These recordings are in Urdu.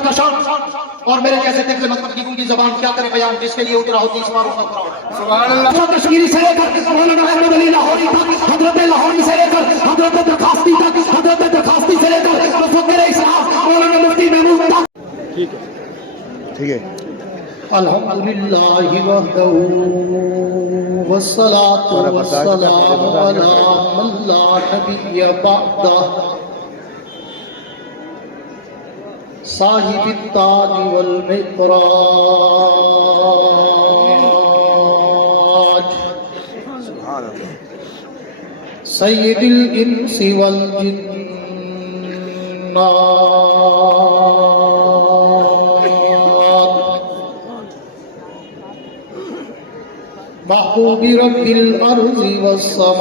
پیغمبر کا شان اور میرے جیسے تکل مطلب کی گنگی زبان کیا کرے بیان جس کے لیے اترا ہوتی سواروں کا قرآن. سبحان اللہ. کشمیری سے لے کر مولانا احمد علی لاہوری تک, حضرت لاہوری سے لے کر حضرت درخواستی تک, حضرت درخواستی سے لے کر مفکر اسلام مولانا مفتی محمود تک. ٹھیک ہے. الحمدللہ وحدہ والصلاة والسلام علی من لا نبی بعدہ صاحب التاج والمقراج سید الانس والجنات محبوب رب الارض والسماوات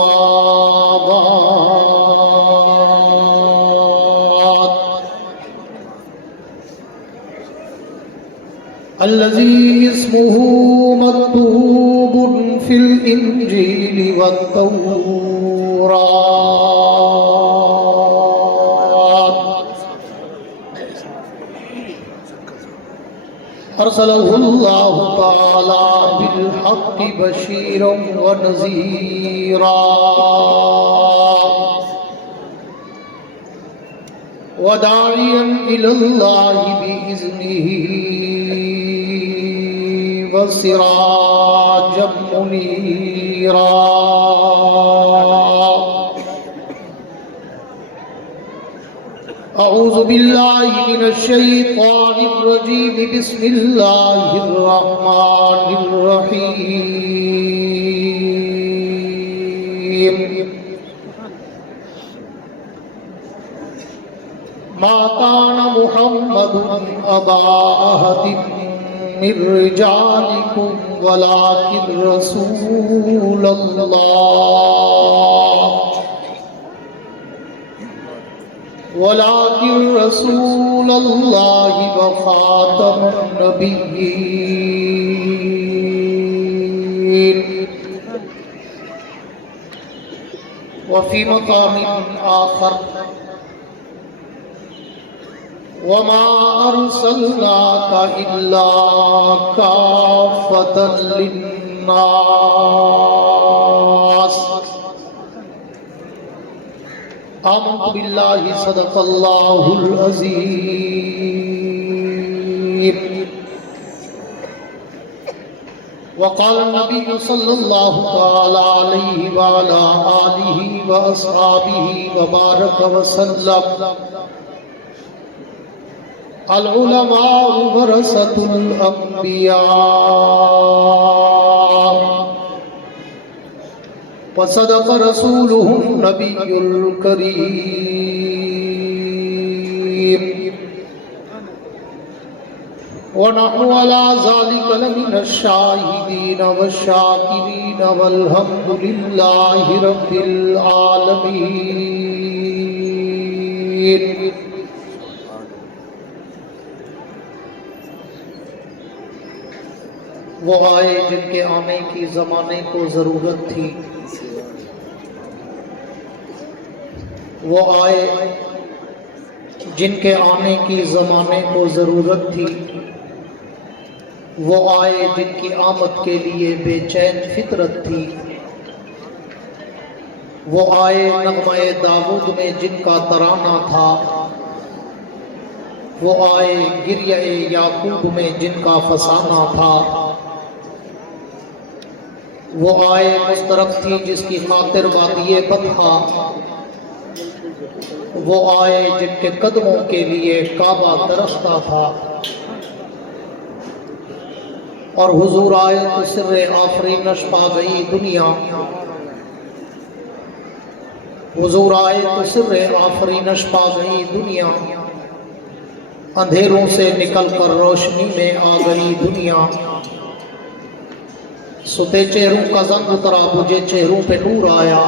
الذي اسمه مكتوب في الإنجيل والتوراة أرسله الله تعالى بالحق بشيرا ونذيرا وداعيا إلى الله بإذنه وسراجا منيرا أعوذ بالله من الشيطان الرجيم بسم الله الرحمن الرحيم ما كان محمد أبا أحد من رجالكم ولكن رسول الله وخاتم النبيين. وفي مقام آخر وما أرسلناك إلا كافة للناس. آمنت بالله صدق الله العظيم. وقال النبي صلى الله تعالى عليه وعلى آله وأصحابه وبارك وسلم العلماء ورثة الأنبياء وصدق رسوله النبي الكريم ونحن على ذلك لمن الشاهدين والشاكرين والحمد لله رب العالمين. وہ آئے جن کے آنے کی زمانے کو ضرورت تھی, وہ آئے جن کے آنے کی زمانے کو ضرورت تھی, وہ آئے جن کی آمد کے لیے بے چین فطرت تھی, وہ آئے نغمہ داؤد میں جن کا ترانہ تھا, وہ آئے گریہ یعقوب میں جن کا فسانہ تھا, وہ آئے مسترف تھی جس کی خاطر وادی بطحا, وہ آئے جن کے قدموں کے لیے کعبہ درختہ تھا, اور حضور آئے تو سر آفرینش پا گئی دنیا, حضور آئے تو سر آفرینش پا گئی دنیا, اندھیروں سے نکل کر روشنی میں آ گئی دنیا, ستے چہروں کا زنگ اترا بجھے چہروں پہ نور آیا,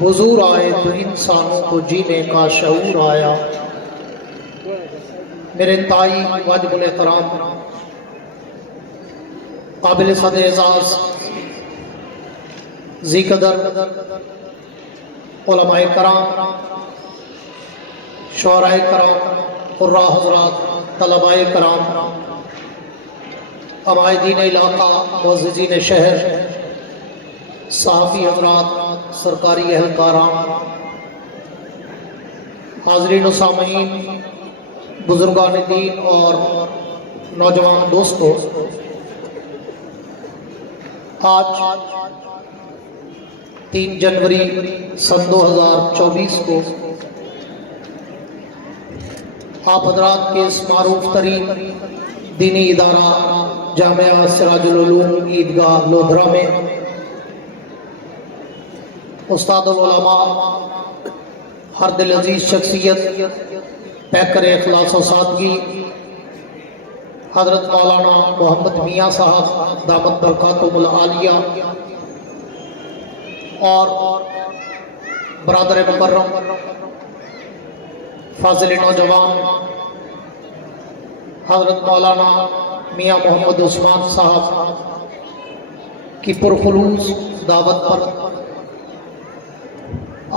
حضور آئے تو انسانوں کو جینے کا شعور آیا. میرے تائی واجب الاحترام قابل صد اعزاز ذی قدر علماء کرام, شعراء کرام, قرہ حضرات، طلباء کرام، عمائدین علاقہ، معززین شہر، صحافی حضرات، سرکاری اہلکاران، حاضرین و سامعین، بزرگان دین اور نوجوان دوستو، آج 3 جنوری سن 2024 کو آپ حضرات کے اس معروف ترین دینی ادارہ جامعہ سراج العلوم عیدگاہ لودھرا میں استاد العلماء، ہر دل عزیز شخصیت، پیکر اخلاص و سادگی، حضرت مولانا محمد میاں صاحب دامت برکاتہم العالیہ اور برادر مکرم فاضل نوجوان حضرت مولانا میاں محمد عثمان صاحب کی پرخلوص دعوت پر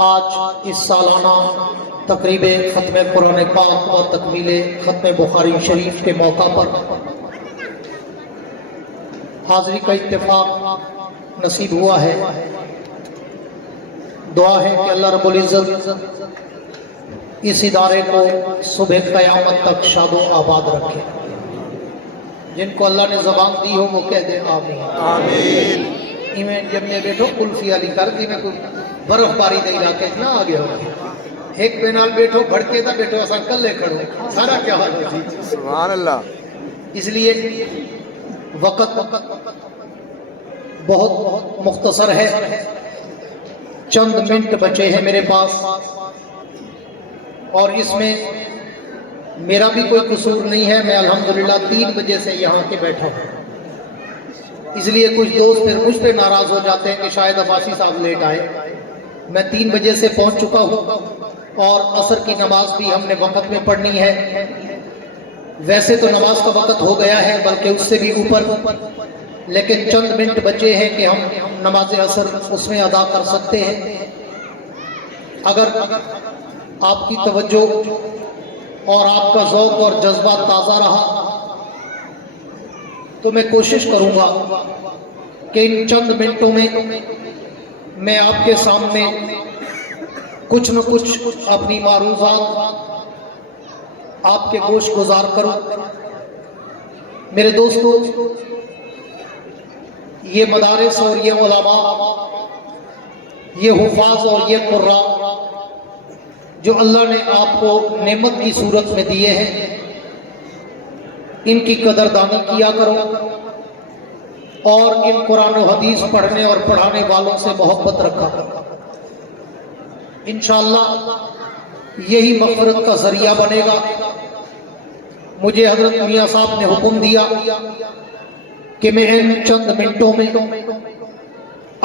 آج اس سالانہ تقریب ختم قرآن پاک اور تکمیل ختم بخاری شریف کے موقع پر حاضری کا اتفاق نصیب ہوا ہے۔ دعا ہے کہ اللہ رب العزت اس ادارے کو صبح قیامت تک شاد و آباد رکھے۔ جن کو اللہ نے زبان دی ہو وہ کہہ دے آمین آمین۔ ایمین جب میں بیٹھو کلفی علی کر دی، میں کوئی برف باری دے علاقے نہ آگے ہو، ایک پینال بیٹھو بھڑکے تھا بیٹھو ایسا کل لے کھڑو، سارا کیا حال ہے؟ سبحان اللہ۔ اس لیے وقت بہت مختصر ہے، چند منٹ بچے ہیں میرے پاس، اور اس میں میرا بھی کوئی قصور نہیں ہے۔ میں الحمدللہ 3 بجے سے یہاں کے بیٹھا ہوں، اس لیے کچھ دوست پھر مجھ پہ ناراض ہو جاتے ہیں کہ شاید عباسی صاحب لیٹ آئے۔ میں 3 بجے سے پہنچ چکا ہوں، اور عصر کی نماز بھی ہم نے وقت میں پڑھنی ہے۔ ویسے تو نماز کا وقت ہو گیا ہے، بلکہ اس سے بھی اوپر، لیکن چند منٹ بچے ہیں کہ ہم نماز عصر اس میں ادا کر سکتے ہیں۔ اگر آپ کی توجہ اور آپ کا ذوق اور جذبہ تازہ رہا تو میں کوشش کروں گا کہ ان چند منٹوں میں آپ کے سامنے کچھ نہ کچھ اپنی معروضات آپ کے گوش گزار کروں۔ میرے دوستو، یہ مدارس اور یہ علماء، یہ حفاظ اور یہ قراء جو اللہ نے آپ کو نعمت کی صورت میں دیے ہیں، ان کی قدردانی کیا کرو، اور ان قرآن و حدیث پڑھنے اور پڑھانے والوں سے محبت رکھا کرو۔ انشاءاللہ یہی مغفرت کا ذریعہ بنے گا۔ مجھے حضرت میاں صاحب نے حکم دیا کہ میں ان چند منٹوں میں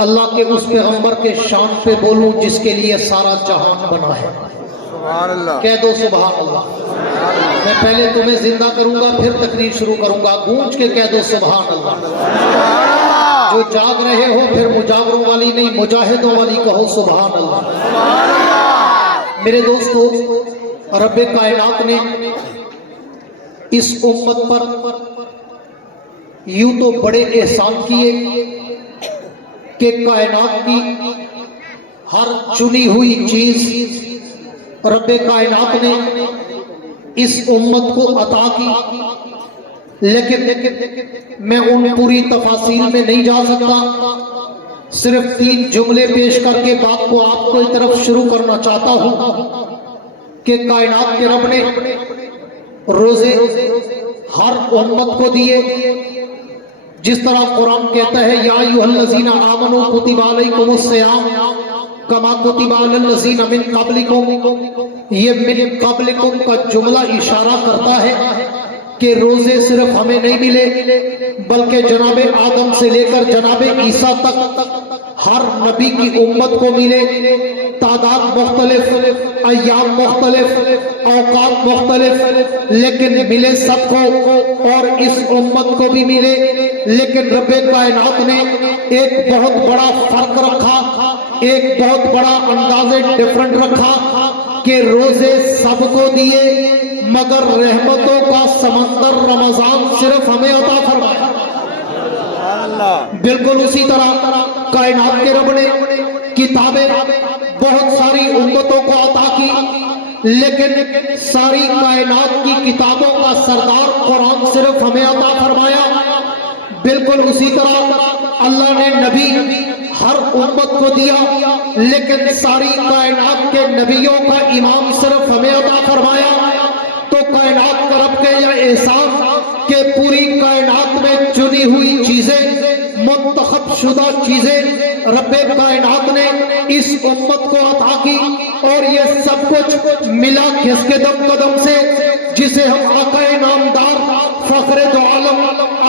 اللہ کے اس پیغمبر کے شان پہ بولوں جس کے لیے سارا جہان بنا ہے۔ سبحان اللہ، کہہ دو سبحان اللہ۔ میں پہلے تمہیں زندہ کروں گا، پھر تقریر شروع کروں گا، گونج کے کہہ دو سبحان اللہ۔ جو جاگ رہے ہو پھر مجاوروں والی نہیں، مجاہدوں والی کہو سبحان اللہ۔ میرے دوستو، رب کائنات نے اس امت پر یوں تو بڑے احسان کیے کہ کائنات کی ہر چنی ہوئی چیز رب کائنات نے اس امت کو عطا کی، لیکن میں ان پوری تفاصیل میں نہیں جا سکتا۔ صرف 3 جملے پیش کر کے بات کو آپ کو ایک طرف شروع کرنا چاہتا ہوں کہ کائنات کے رب نے روزے ہر امت کو دیے، جس طرح قرآن کہتا ہے یا ایھا الذین آمنوا کتب علیکم الصیام کما کتب علی الذین من قبلکم۔ یہ من قبلکم کا جملہ اشارہ کرتا ہے کہ روزے صرف ہمیں نہیں ملے، بلکہ جناب آدم سے لے کر جناب عیسیٰ تک ہر نبی کی امت کو ملے۔ تعداد مختلف، ایام مختلف، اوقات مختلف، لیکن ملے سب کو، اور اس امت کو بھی ملے۔ لیکن رب کائنات نے ایک بہت بڑا فرق رکھا، ایک بہت بڑا انداز ڈیفرنٹ رکھا کہ روزے سب کو دیے مگر رحمتوں کا سمندر رمضان صرف ہمیں عطا فرمایا. بالکل اسی طرح کائنات کے رب نے کتابیں بہت ساری امتوں کو عطا کی، لیکن ساری کائنات کی کتابوں کا سردار قرآن صرف ہمیں عطا فرمایا. بالکل اسی طرح اللہ نے نبی ہر امت کو دیا، لیکن ساری کائنات کے نبیوں کا امام صرف ہمیں عطا فرمایا. تو کائنات کا رب کے یہ احسان کہ پوری کائنات میں چنی ہوئی چیزیں، منتخب شدہ چیزیں رب کائنات نے اس امت کو عطا کی، اور یہ سب کچھ ملا کس کے دم قدم سے، جسے ہم آقا نامدار فخر دو عالم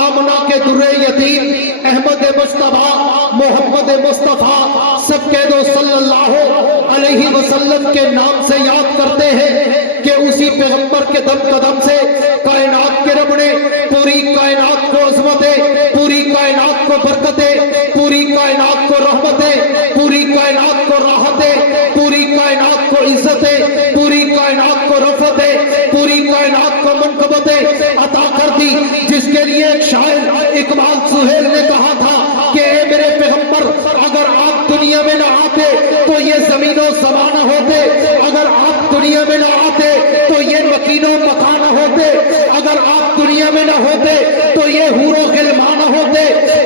آمنہ کے در یتیم احمد مصطفیٰ محمد مصطفیٰ سب کے دو صلی اللہ علیہ وسلم کے نام سے یاد کرتے ہیں کہ اسی پیغمبر کے دم قدم سے کائنات کے رب نے پوری کائنات کو عظمتیں، پوری کائنات کو برکتیں، پوری کائنات کو رحمتیں، پوری کائنات کو راحتیں، پوری کائنات کو عزتیں، پوری کائنات کو رفتیں، پوری کائنات کو منقبتیں عطا کر دی. جس کے لیے ایک شاعر اقبال سہیل نے کہا تھا کہ اے میرے پیغمبر اگر آپ دنیا میں نہ آتے تو یہ زمین و زمان نہ ہوتے، اگر آپ دنیا میں نہ آتے تو یہ مکین و مکان نہ ہوتے، اگر آپ دنیا میں نہ ہوتے تو یہ حور و غلمان نہ ہوتے،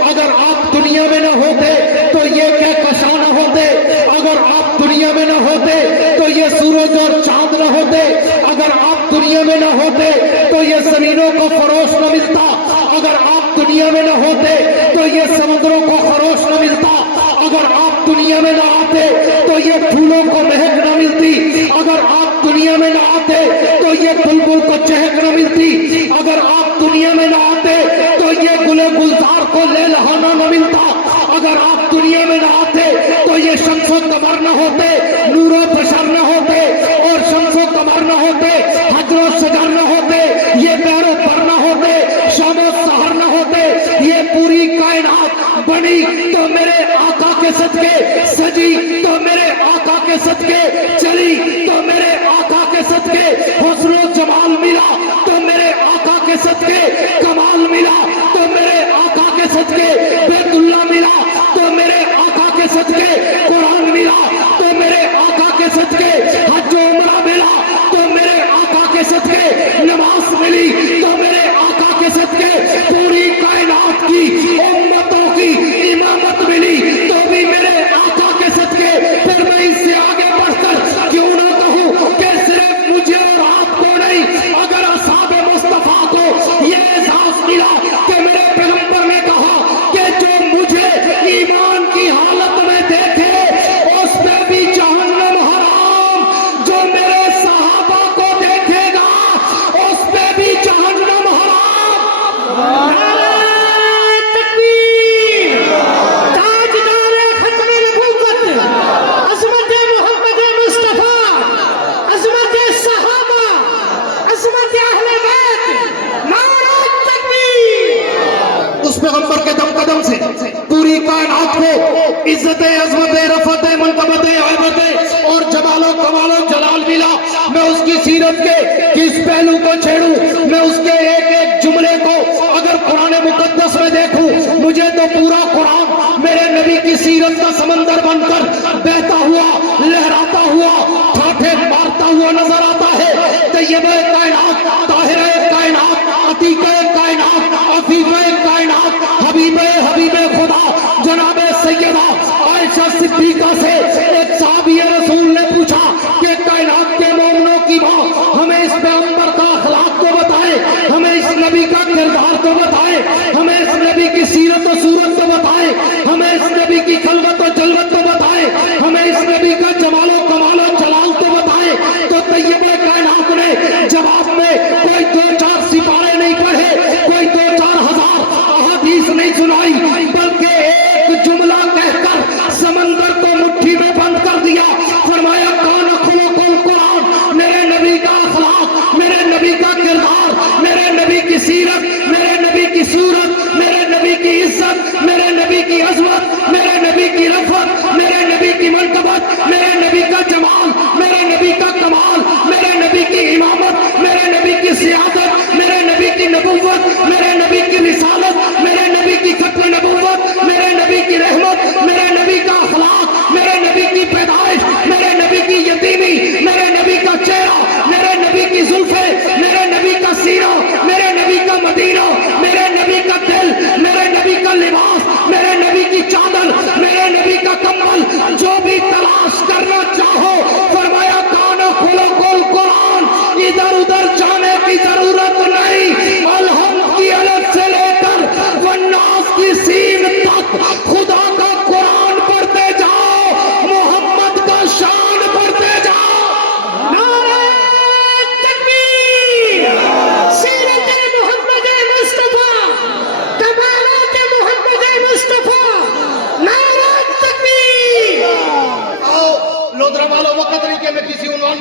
اگر آپ دنیا میں نہ ہوتے تو یہ کہکشاں نہ ہوتے، اگر آپ دنیا میں نہ ہوتے تو یہ سورج اور چاند نہ ہوتے، اگر آپ دنیا میں نہ ہوتے تو یہ زمینوں کو فروش نہ ملتا، اگر آپ دنیا میں نہ ہوتے تو یہ سمندروں کو خروش نہ ملتا، اگر آپ دنیا میں نہ آتے تو یہ پھولوں کو مہک نہ ملتی، اگر آپ دنیا میں نہ آتے تو یہ بلبل کو چہک نہ ملتی، اگر آپ دنیا میں نہ آتے تو یہ گل گلزار کو لہلہانا نہ ملتا، اگر آپ دنیا میں نہ آتے تو یہ شمس و قمر نہ ہوتے، نور و بشر نہ ہوتے، اور شمس و قمر نہ ہوتے، حجر و شجر نہ ہوتے، یہ بحر و بر نہ ہوتے، شام و سحر نہ ہوتے. یہ پوری کائنات بنی تو میرے آقا کے صدقے، سجی تو میرے آقا کے صدقے، چلی تو میرے آقا کے صدقے، حسن و جمال ملا تو میرے آقا کے صدقے، کمال ملا تو میرے آقا کے صدقے، بیت اللہ ملا تو میرے آقا کے صدقے، قرآن ملا تو میرے آقا کے صدقے، حج و عمرہ ملا تو میرے آقا کے صدقے، نماز ملی تو میرے آقا کے صدقے، پوری کائنات کی امتوں کی امامت ملی تو بھی میرے آقا کے صدقے. پھر میں اس سے آگے بڑھ کر کیوں نہ کہوں کہ صرف مجھے اور آپ کو نہیں، اگر اصحاب مصطفیٰ کو یہ احساس ملا کہ میرے پیغمبر نے کہا کہ جو مجھے ایمان کی حالت میں دیکھے اس پہ بھی جہنم حرام، جو میرے صحابہ کو دیکھے گا اس پہ بھی جہنم حرام. پیغمبر کے دم قدم سے پوری کائنات کو عزت عظمت رفعت منقبت عیبت اور جمال و کمال و جلال ملا. میں اس کی سیرت کے کس پہلو کو چھیڑوں، میں اس کے ایک ایک جملے کو اگر قرآن مقدس میں دیکھوں مجھے تو پورا قرآن میرے نبی کی سیرت کا سمندر بن کر بہتا ہوا، لہراتا ہوا، ٹھاٹھے مارتا ہوا نظر آتا ہے. طیبہ کائنات، طاہرہ کائنات، عتیقہ کائنات، عفیفہ کائنات، حبیب خدا جناب سیدہ عائشہ صدیقہ سے ایک صحابی رسول نے پوچھا کہ کائنات کے مومنوں کی ماں ہمیں اس پیغمبر کا اخلاق تو بتائیں، ہمیں اس نبی کا کردار تو بتائیں، ہمیں اس نبی کی سیرت و صورت تو بتائیں، ہمیں اس نبی کی خلوت و جلوت تو بتائیں، ہمیں اس نبی کا جمال و کمال و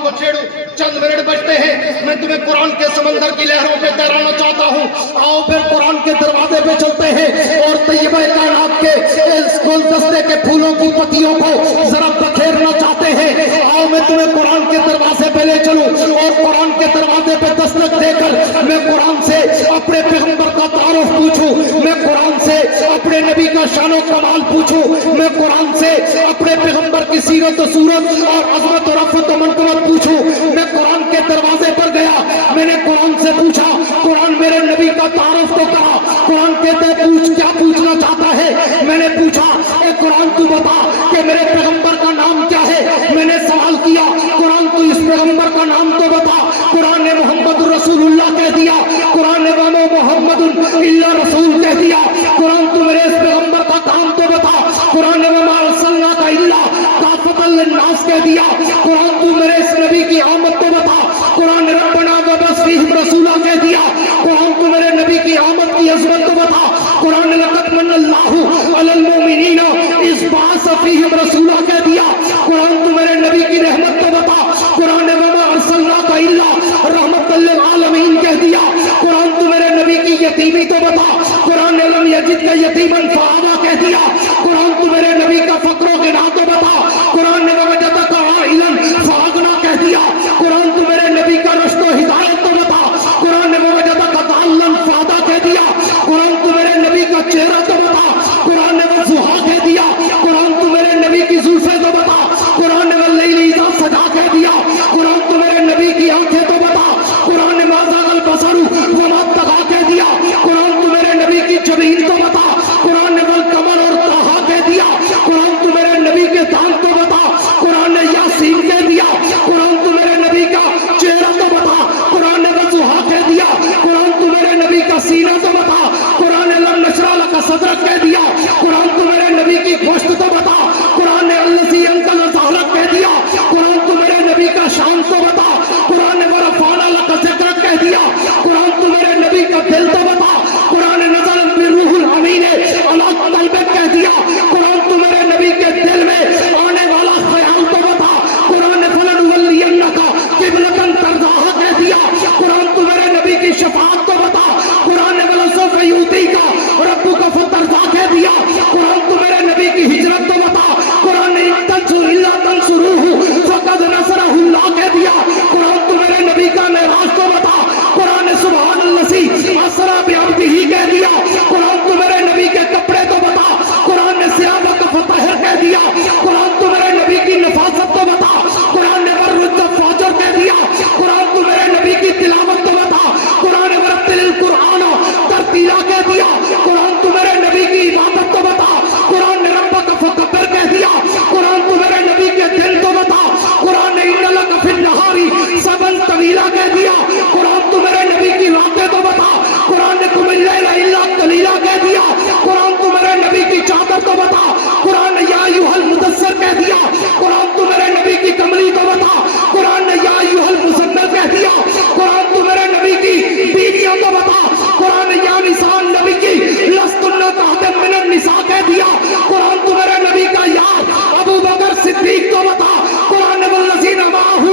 کو چھیڑو. چند منٹ بچتے ہیں, میں تمہیں قرآن کے سمندر کی لہروں پہ تیرانا چاہتا ہوں. آؤ پھر قرآن کے دروازے پہ چلتے ہیں اور طیبہ کائنات کے اس گلدستے کے پھولوں کی پتیوں کو ذرا بکھیرنا چاہتے ہیں. آؤ میں تمہیں قرآن کے دروازے پہ لے چلوں اور قرآن کے دروازے پہ دستک دے کر میں قرآن سے اپنے پیغمبر کا تعارف پوچھوں, میں قرآن سے اپنے نبی کا شان و کمال پوچھوں, میں قرآن سے اپنے پیغمبر کی سیرت و صورت اور عظمت و رفعت و منقبت پوچھوں. میں قرآن کے دروازے پر گیا, میں نے قرآن سے پوچھا, قرآن میرے نبی کا تعارف تو کرا. قرآن کہتے ہیں پوچھ, کیا پوچھنا چاہتا ہے؟ میں نے پوچھا اے قرآن تو بتا کہ میرے پیغمبر کا نام کیا ہے. میں نے سوال کیا قرآن تو اس پیغمبر کا نام تو بتا. قرآن نے محمد رسول اللہ کہہ دیا, قرآن نے وما محمد الا رسول کہہ دیا. قرآن تو میرے اس پیغمبر کا کام تو بتا. قرآن نے وما ارسلناک الا کافۃ للناس کہہ دیا. قرآن تو میرے اس نبی کی آمد تو بتا. قرآن نے ربنا وبعث فیہم رسولا کہہ دیا. قرآن تو میرے نبی کی آمد کی عظمت تو بتا. قرآن نے لقد من اللہ علی المؤمنین اذ بعث فیہم رسولا کہہ دیا. قرآن تو میرے نبی کی رحمت تو بتا. قرآن نے وما ارسلناک الا رحمت للعالمین کہہ دیا. قرآن تو میرے نبی کی یتیمی تو بتا. قرآن نے لم یجدک یتیما فآویٰ کہہ دیا. قرآن تو میرے نبی کا فقر و غنا تو بتا. قرآن نے ووجدک عائلا فأغنیٰ کہہ دیا. قرآن تو میرے نبی کا رشد و ہدایت تو بتا. قرآن نے ووجدک ضالا فہدیٰ کہہ دیا. قرآن تو میرے نبی کا چہرہ تو بتا. قرآن نے والضحیٰ کہہ دیا. قرآن تو میرے نبی کی زلفیں تو بتا. قرآن نے واللیل اذا سجیٰ کہہ دیا. قرآن تو میرے نبی کی آنکھیں تو بتا. قرآن نے ما زاغ البصر وما طغیٰ کہہ دیا. قرآن تو میرے نبی کی جبین تو بتا. قرآن نے والقمر اور طٰہٰ کہہ دیا. قرآن تو میرے نبی کے دان تو بتا. قرآن نے یاسین کہہ دیا. قرآن تو میرے نبی کا چہرہ تو بتا. قرآن نے والضحیٰ کہہ دیا. قرآن تو میرے نبی کا سینہ تو بتا. قرآن نے لم نشرح لک صدرک کہہ دیا. قرآن تو میرے نبی کی گوشت تو بتا. قرآن نے الذی انزل ظہرک کہہ دیا. قرآن تو میرے نبی کا شان تو بتا. قرآن نے ورفعنا لک ذکرک کہہ دیا. قرآن تو میرے نبی کا دل تو بتا. قرآن نے نزل بالروح الامین علی قلبک کہہ دیا. قرآن تو میرے نبی کے دل میں آنے والا خیال تو بتا. قرآن نے فلنولینک قبلۃ ترضاھا کہہ دیا. قرآن تو میرے نبی کی شفاعت تو بتا. قرآن نے ولسوف یعطیک ربک فترضیٰ کہہ دیا. قرآن تو میرے نبی کی ہجرت تو بتا. قرآن نے ان تنصر الا تنصروہ فقد نصرہ اللہ کہہ دیا. قرآن تو میرے نبی کا معراج تو بتا. قرآن نے سبحان الذی اسریٰ بعبدہ کہہ دیا. قرآن تو میرے نبی کے کپڑے تو بتا. قرآن نے ثیابک فطہر کہہ دیا. قرآن تو میرے نبی کی نفاست تو بتا. قرآن نے ورد فاجر کہہ دیا. قرآن تو میرے نبی کی تلاوت تو بتا. قرآن نے ورتل القرآن ترتیلا کہہ دیا. قرآن تو میرے نبی کی عبادت تو بتا. قرآن نے ربک فکبر کہہ دیا. قرآن تو میرے نبی کے دل تو بتا. قرآن نے ان لک فی النہار سبحا طویلا کہہ دیا. قرآن تو میرے نبی کی راتیں تو بتا. قرآن نے قم اللیل الا قلیلا کہہ دیا. قرآن تو میرے نبی کی چادر تو بتا. قرآن نے یا ایھا المدثر کہہ دیا. قرآن تو میرے نبی کی کملی تو بتا. قرآن نے یا ایھا المزمل کہہ دیا. قرآن تو میرے نبی کی بیویاں تو بتا. قرآن نے یا نساء نبی کی لستن کاحد من النساء کہہ دیا. قرآن تو میرے نبی کا یار ابو بکر صدیق تو بتا. قرآن نے والذین معہ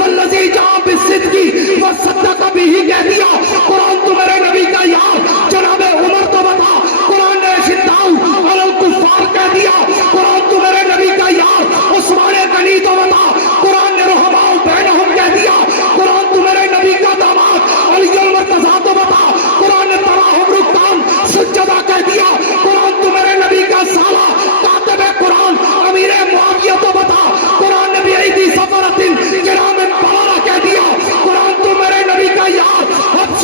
والذی جاء بالصدق وصدق بہ کہہ دیا. قرآن تو میرے نبی کا یار جناب عمر تو بتا. قرآن نے اشداء علی الکفار کہہ دیا. قرآن تو میرے نبی کا یار عثمان غنی تو بتا. قرآن نے رحماء بینہم کہہ دیا. قرآن تو میرے نبی کا داماد علی المرتضیٰ تو بتا. قرآن نے تراہم رکعان سجدہ کہہ دیا. قرآن تو میرے نبی کا سالہ کاتب قرآن امیر معاویہ تو بتا. قرآن نے بأیدی سفرۃ کرام بررہ کہہ دیا. قرآن تو میرے نبی کا یار حبش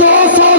200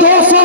200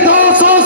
200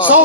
100